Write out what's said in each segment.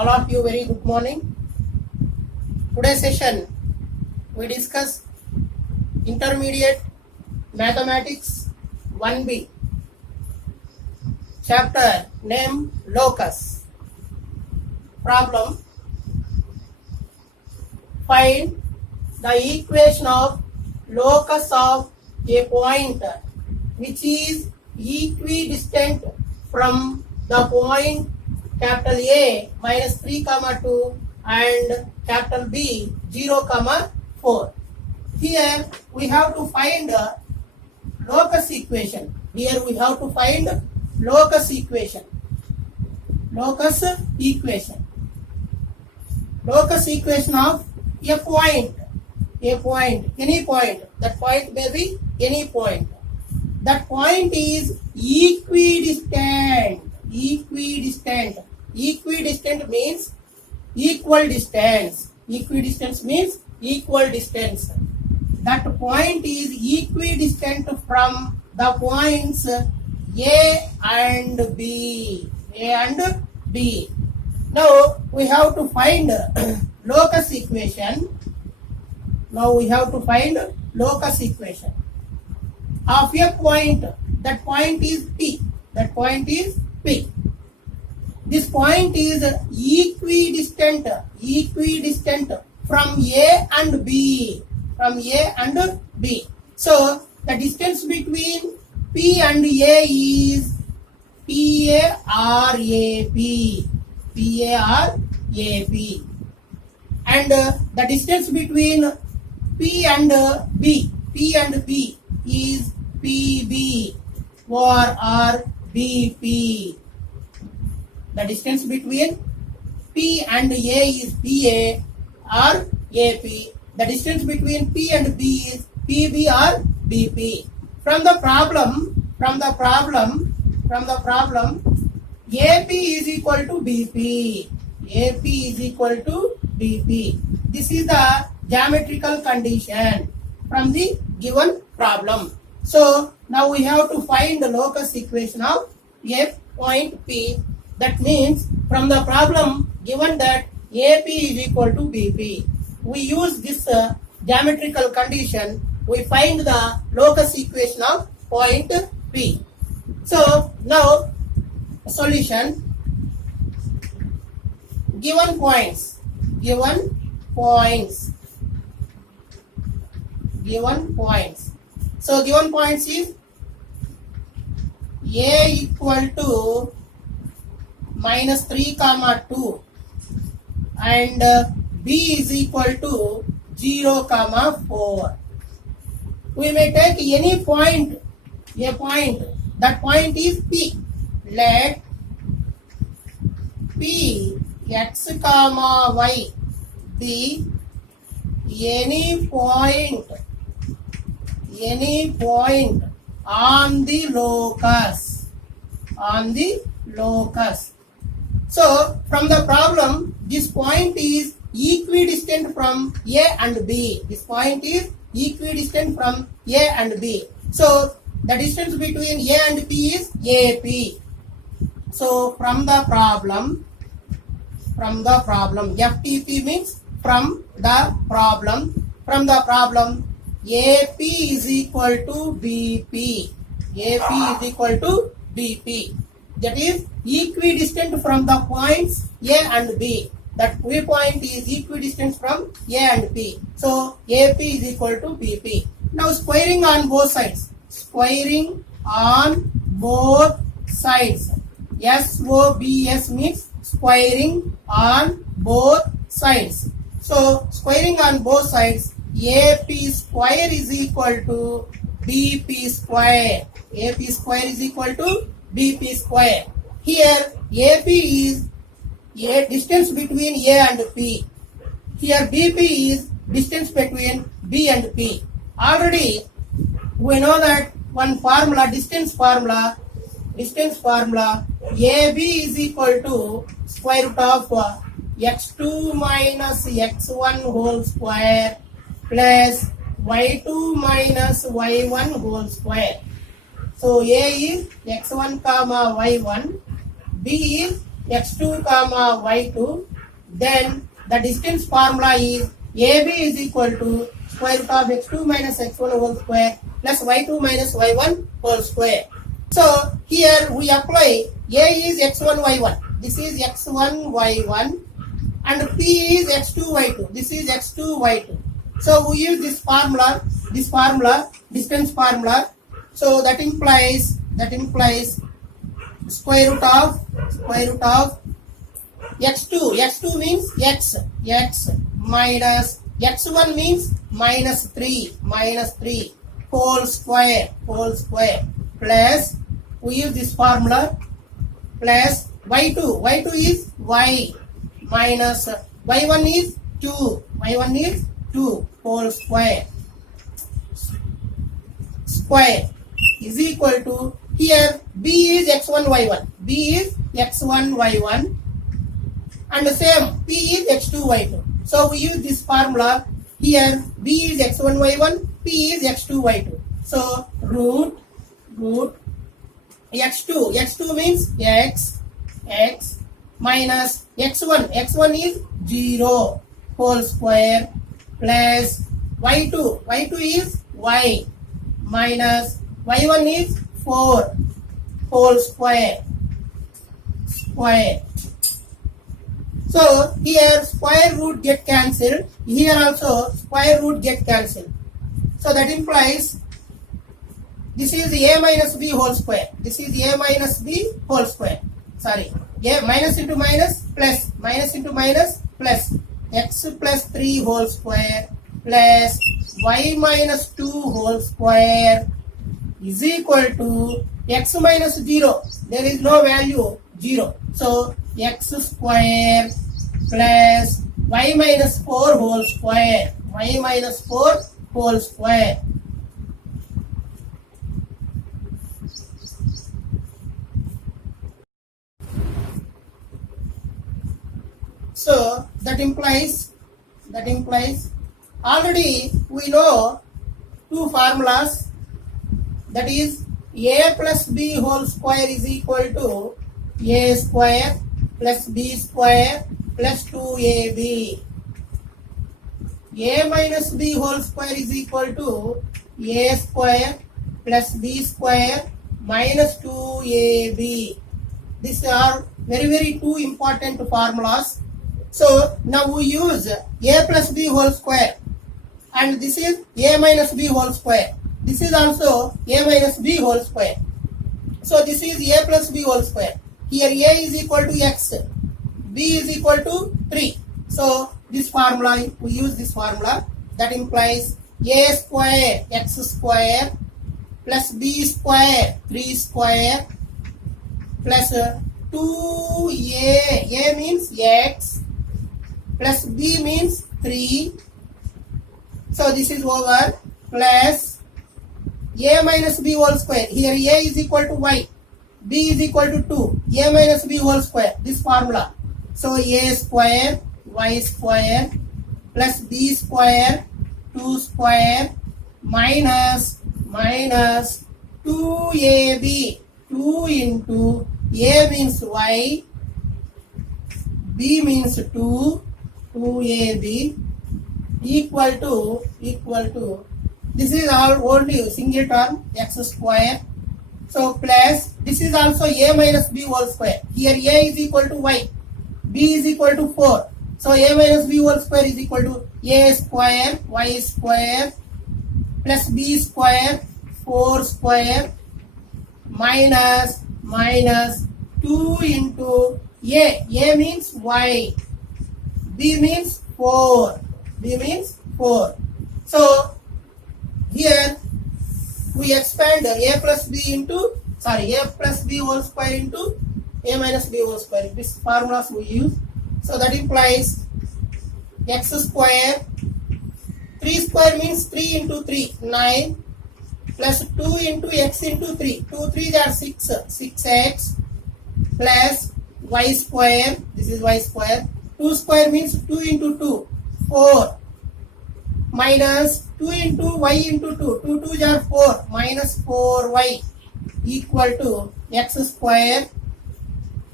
All of you very good morning. Today's session we discuss intermediate mathematics 1B chapter name locus. Problem: find the equation of locus of a point which is equidistant from the point capital A minus 3, 2 and capital B 0, 4. Here we have to find locus equation. Here we have to find locus equation. Locus equation. Locus equation of a point. A point, any point. That point may be any point. That point is equidistant. Equidistant. Equidistant means equal distance. Equidistance means equal distance. That point is equidistant from the points A and B. A and B. Now we have to find locus equation. Now we have to find locus equation of a point. That point is P. That point is P. This point is equidistant from A and B. From A and B. So the distance between P and A is PARAP. PARAP. And the distance between P and B is PB or BP. The distance between P and A is PA or AP. The distance between P and B is PB or BP. From the problem, AP is equal to BP. AP is equal to BP. This is the geometrical condition from the given problem. So now we have to find the locus equation of a point P. That means from the problem given that AP is equal to BP, we use this geometrical condition, we find the locus equation of point P. So now solution: given points. So given points is A equal to minus 3, 2 and B is equal to 0, 4. We may take any point, a point. That point is P. Let P x, y be any point on the locus. So from the problem, this point is equidistant from A and B. This point is equidistant from A and B. So the distance between A and B is AP. So from the problem, FTP means from the problem, AP is equal to BP. AP is equal to BP. That is equidistant from the points A and B. That V point is equidistant from A and B. So AP is equal to BP. Now squaring on both sides. SOBS means squaring on both sides. So squaring on both sides, AP square is equal to BP square. AP square is equal to BP square. Here AP is a distance between A and P. Here BP is distance between B and P. Already we know that one formula, distance formula, AB is equal to square root of x2 minus x1 whole square plus y2 minus y1 whole square. So A is x1 comma y1, B is x2 comma y2, then the distance formula is AB is equal to square root of x2 minus x1 whole square plus y2 minus y1 whole square. So here we apply A is x1 y1. This is x1 y1 and P is x2 y2. This is x2 y2. So we use this formula, distance formula. So that implies square root of x2 means x minus x1 means minus 3 whole square plus we use this formula plus y2 is y minus y1 is 2 whole square is equal to, here B is x1 y1 and the same P is x2 y2. So we use this formula. Here B is x1 y1, P is x2 y2. So root x2 means x minus x1 is 0 whole square plus y2 is y minus y1 is 4 whole square. So here square root get cancelled. Here also square root get cancelled. So that implies this is a minus b whole square. Sorry, a minus into minus plus x plus 3 whole square plus y minus 2 whole square is equal to x minus 0. There is no value 0. So x square plus y minus 4 whole square. So that implies already we know two formulas, that is a plus b whole square is equal to a square plus b square plus 2ab. A minus b whole square is equal to a square plus b square minus 2ab. These are very two important formulas. So now we use a plus b whole square, and this is a minus b whole square. This is also a minus b whole square. So this is a plus b whole square. Here a is equal to x, b is equal to 3. So this formula, we use this formula, that implies a square x square plus b square 3 square plus 2a. A means x plus b means 3. So this is over plus a minus b whole square. Here a is equal to y, b is equal to 2. A minus b whole square. This formula. So a square y square plus b square 2 square minus 2ab. 2 into a means y, b means 2ab equal to this is all only single term x square. So plus this is also a minus b whole square. Here a is equal to y, b is equal to 4. So a minus b whole square is equal to a square y square plus b square 4 square minus 2 into a. A means y, b means 4. So here we expand a plus b whole square into a minus b whole square. This formulas we use. So that implies x square 3 square means 3 into 3 9 plus 2 into x into 3. 2 3s are 6x plus y square. This is y square. 2 square means 2 into 2 4 minus 2 into y into 2. 2 2s are 4 minus 4y equal to x square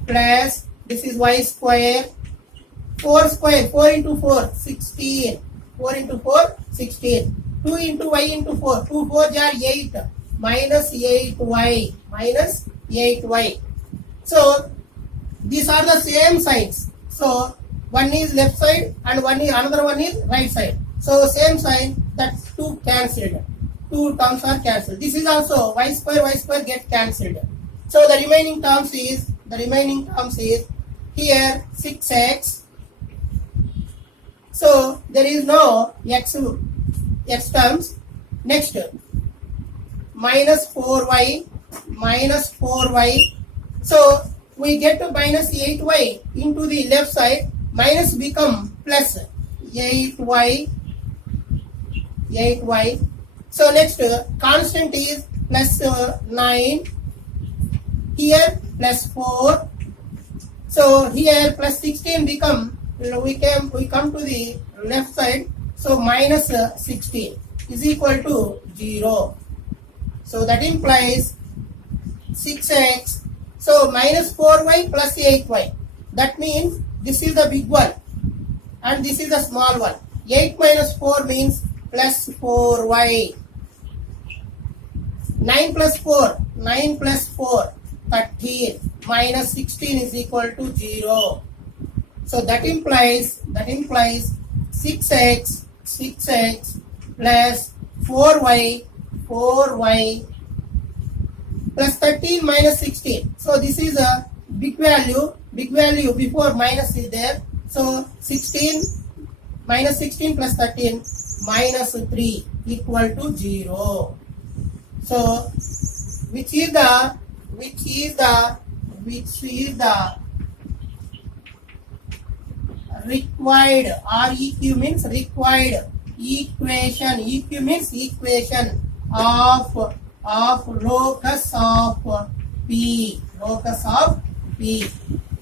plus This is y square. 4 square, 4 into 4, 16. 4 into 4, 16. 2 into y into 4, 2 4s are 8. Minus 8y. Minus 8y. So, these are the same signs. So, one is left side and another one is right side. So, same sign, that's 2 cancelled. 2 terms are cancelled. This is also y square get cancelled. So, the remaining terms is here 6x. So, there is no x terms. Next, minus 4y. So, we get to minus 8y into the left side. Minus become plus 8y. So, next, constant is plus 9. Here, plus 4. So, here plus 16 become, we come to the left side. So, minus 16 is equal to 0. So, that implies 6x. So, minus 4y plus 8y. That means this is the big one and this is the small one. 8 minus 4 means plus 4y. 9 plus 4, 13. Minus 16 is equal to 0. So that implies 6x plus 4y plus 13 minus 16. So this is a big value before minus is there. So 16 minus 16 plus 13 minus 3 equal to 0. So which is the required, REQ means required equation. EQ means equation of locus of P.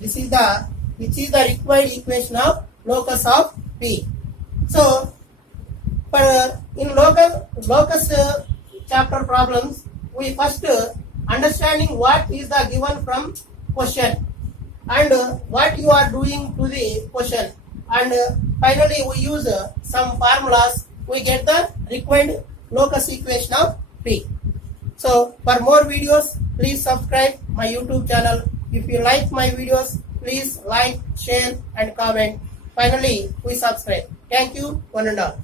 This is the required equation of locus of P. So in locus chapter problems, we first understanding what is the given from question and what you are doing to the question, and finally we use some formulas, we get the required locus equation of P. So for more videos, please subscribe my YouTube channel. If you like my videos, please like, share and comment. Finally, we subscribe. Thank you, one and all.